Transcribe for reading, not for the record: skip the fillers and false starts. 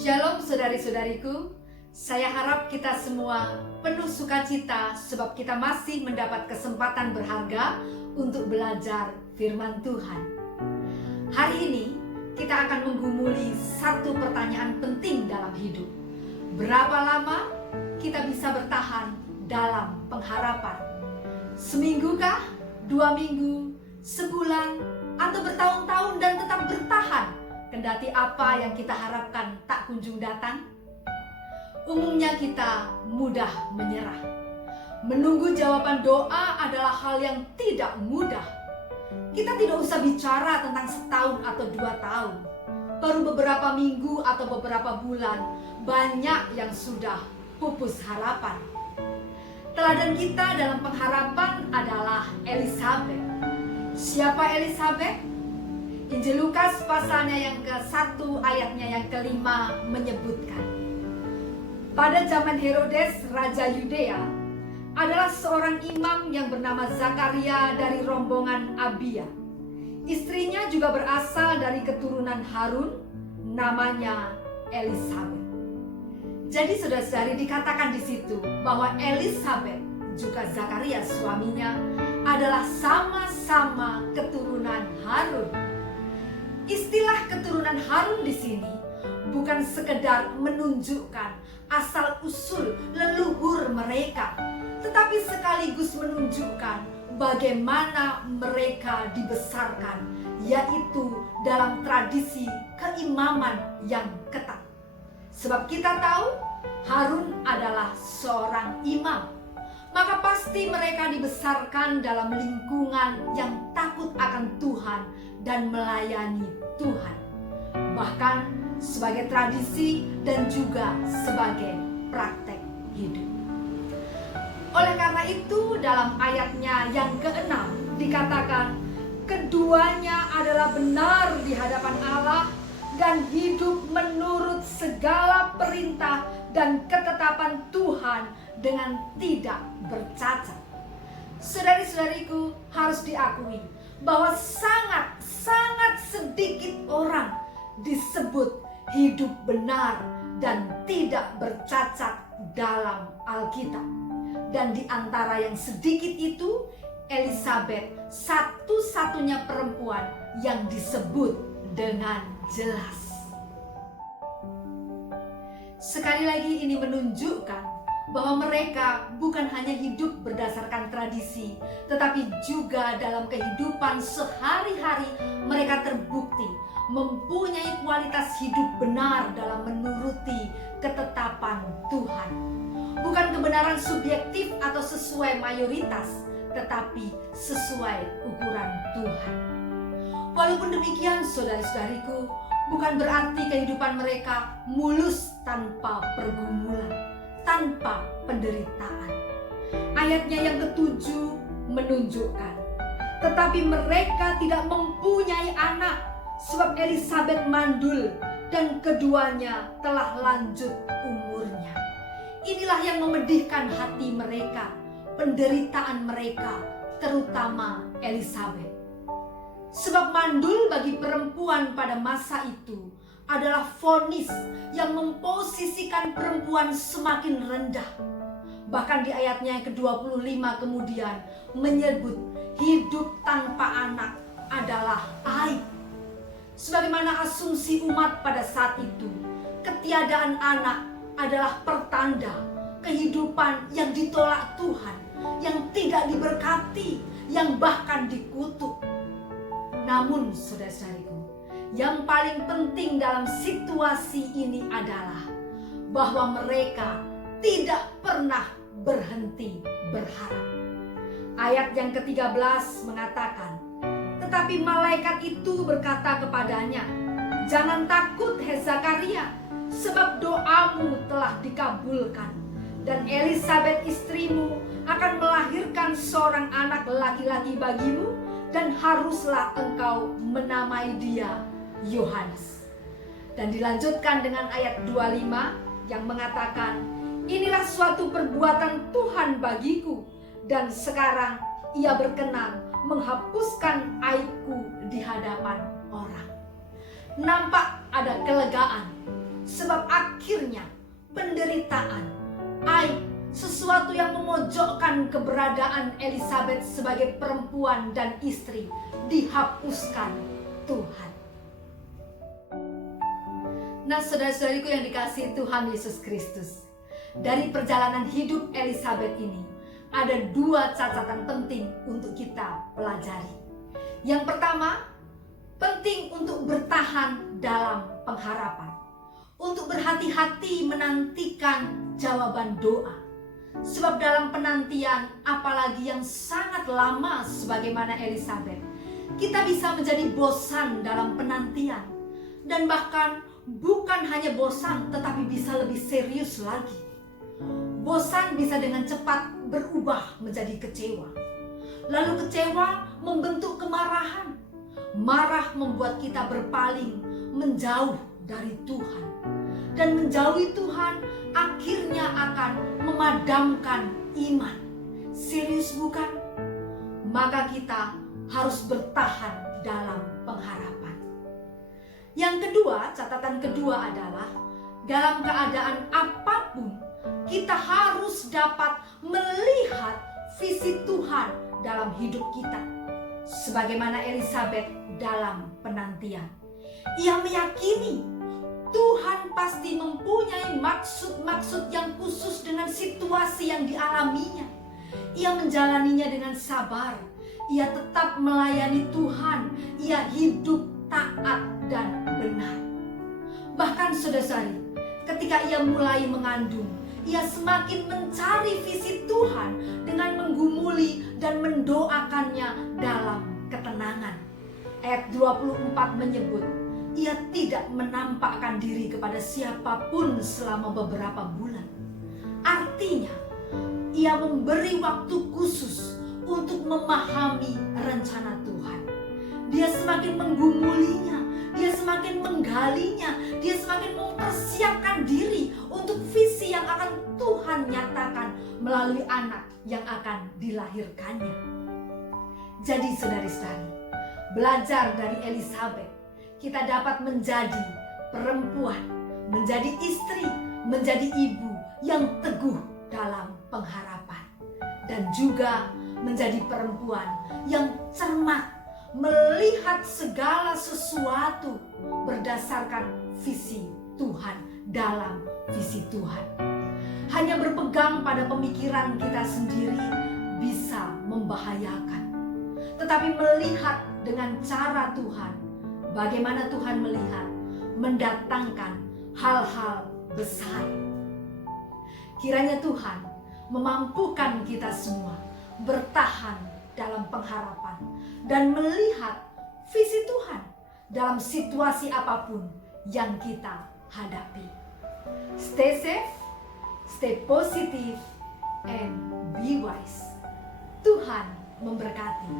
Shalom saudari-saudariku, saya harap kita semua penuh sukacita sebab kita masih mendapat kesempatan berharga untuk belajar firman Tuhan. Hari ini kita akan menggumuli satu pertanyaan penting dalam hidup. Berapa lama kita bisa bertahan dalam pengharapan? Seminggu kah? 2 minggu? Sebulan? Atau bertahun-tahun dan tetap bertahan? Kendati apa yang kita harapkan tak kunjung datang? Umumnya kita mudah menyerah. Menunggu jawaban doa adalah hal yang tidak mudah. Kita tidak usah bicara tentang setahun atau 2 tahun. Baru beberapa minggu atau beberapa bulan, banyak yang sudah pupus harapan. Teladan kita dalam pengharapan adalah Elisabet. Siapa Elisabet? Injil Lukas pasalnya yang ke-1 ayatnya yang ke-5 menyebutkan, pada zaman Herodes Raja Yudea adalah seorang imam yang bernama Zakaria dari rombongan Abia. Istrinya juga berasal dari keturunan Harun, namanya Elisabet. Jadi saudara-saudari, dikatakan di situ bahwa Elisabet juga Zakaria suaminya adalah sama-sama keturunan Harun. Istilah keturunan Harun di sini bukan sekedar menunjukkan asal-usul leluhur mereka, tetapi sekaligus menunjukkan bagaimana mereka dibesarkan, yaitu dalam tradisi keimaman yang ketat. Sebab kita tahu Harun adalah seorang imam, maka pasti mereka dibesarkan dalam lingkungan yang takut akan Tuhan dan melayani Tuhan, bahkan sebagai tradisi dan juga sebagai praktek hidup. Oleh karena itu dalam ayatnya yang ke-6 dikatakan, keduanya adalah benar di hadapan Allah dan hidup menurut segala perintah dan ketetapan Tuhan dengan tidak bercacat. Saudari-saudariku, harus diakui bahwa sangat sedikit orang disebut hidup benar dan tidak bercacat dalam Alkitab. Dan di antara yang sedikit itu, Elisabet satu-satunya perempuan yang disebut dengan jelas. Sekali lagi ini menunjukkan bahwa mereka bukan hanya hidup berdasarkan tradisi, tetapi juga dalam kehidupan sehari-hari mereka terbukti mempunyai kualitas hidup benar dalam menuruti ketetapan Tuhan. Bukan kebenaran subjektif atau sesuai mayoritas, tetapi sesuai ukuran Tuhan. Walaupun demikian, saudari-saudariku, bukan berarti kehidupan mereka mulus tanpa pergumulan, tanpa penderitaan. Ayatnya yang ke-7 menunjukkan, tetapi mereka tidak mempunyai anak, sebab Elisabet mandul dan keduanya telah lanjut umurnya. Inilah yang memedihkan hati mereka, penderitaan mereka, terutama Elisabet. Sebab mandul bagi perempuan pada masa itu adalah vonis yang memposisikan perempuan semakin rendah. Bahkan di ayatnya yang ke-25 kemudian menyebut hidup tanpa anak adalah aib. Sebagaimana asumsi umat pada saat itu, ketiadaan anak adalah pertanda kehidupan yang ditolak Tuhan, yang tidak diberkati, yang bahkan dikutuk. Namun saudara-saudariku, yang paling penting dalam situasi ini adalah bahwa mereka tidak pernah berhenti berharap. Ayat yang ke-13 mengatakan, tetapi malaikat itu berkata kepadanya, jangan takut hai Zakaria, sebab doamu telah dikabulkan, dan Elisabet istrimu akan melahirkan seorang anak laki-laki bagimu, dan haruslah engkau menamai dia Yohanes. Dan dilanjutkan dengan ayat 25 yang mengatakan, inilah suatu perbuatan Tuhan bagiku, dan sekarang ia berkenan menghapuskan aibku di hadapan orang. Nampak ada kelegaan. sebab akhirnya penderitaan, aib, sesuatu yang memojokkan keberadaan Elizabeth sebagai perempuan dan istri dihapuskan Tuhan. Nah, saudara-saudariku yang dikasihi Tuhan Yesus Kristus, dari perjalanan hidup Elizabeth ini ada 2 catatan penting untuk kita pelajari. Yang pertama, penting untuk bertahan dalam pengharapan, untuk berhati-hati menantikan jawaban doa. Sebab dalam penantian, apalagi yang sangat lama sebagaimana Elizabeth, kita bisa menjadi bosan dalam penantian. Dan bahkan bukan hanya bosan, tetapi bisa lebih serius lagi. Bosan bisa dengan cepat berubah menjadi kecewa. Lalu kecewa membentuk kemarahan. Marah membuat kita berpaling, menjauh dari Tuhan. Dan menjauhi Tuhan akhirnya akan memadamkan iman. Serius bukan? Maka kita harus bertahan dalam pengharapan. Yang kedua, catatan kedua adalah dalam keadaan apapun kita harus dapat melihat visi Tuhan dalam hidup kita. Sebagaimana Elizabeth dalam penantian, ia meyakini Tuhan pasti mempunyai maksud-maksud yang khusus dengan situasi yang dialaminya. Ia menjalaninya dengan sabar. Ia tetap melayani Tuhan. Ia hidup taat dan benar. Bahkan saudara-saudari, ketika ia mulai mengandung, ia semakin mencari visi Tuhan dengan menggumuli dan mendoakannya dalam ketenangan. Ayat 24 menyebut, ia tidak menampakkan diri kepada siapapun selama beberapa bulan. Artinya, ia memberi waktu khusus untuk memahami rencana Tuhan. Dia semakin menggumulinya, dia semakin menggalinya, dia semakin mempersiapkan diri untuk visi yang akan Tuhan nyatakan melalui anak yang akan dilahirkannya. Jadi saudari-saudari, belajar dari Elizabeth, kita dapat menjadi perempuan, menjadi istri, menjadi ibu yang teguh dalam pengharapan. Dan juga menjadi perempuan yang cermat, melihat segala sesuatu berdasarkan visi Tuhan, dalam visi Tuhan. Hanya berpegang pada pemikiran kita sendiri bisa membahayakan. Tetapi melihat dengan cara Tuhan, bagaimana Tuhan melihat, mendatangkan hal-hal besar. Kiranya Tuhan memampukan kita semua bertahan dalam pengharapan dan melihat visi Tuhan dalam situasi apapun yang kita hadapi. Stay safe, stay positive, and be wise. Tuhan memberkati.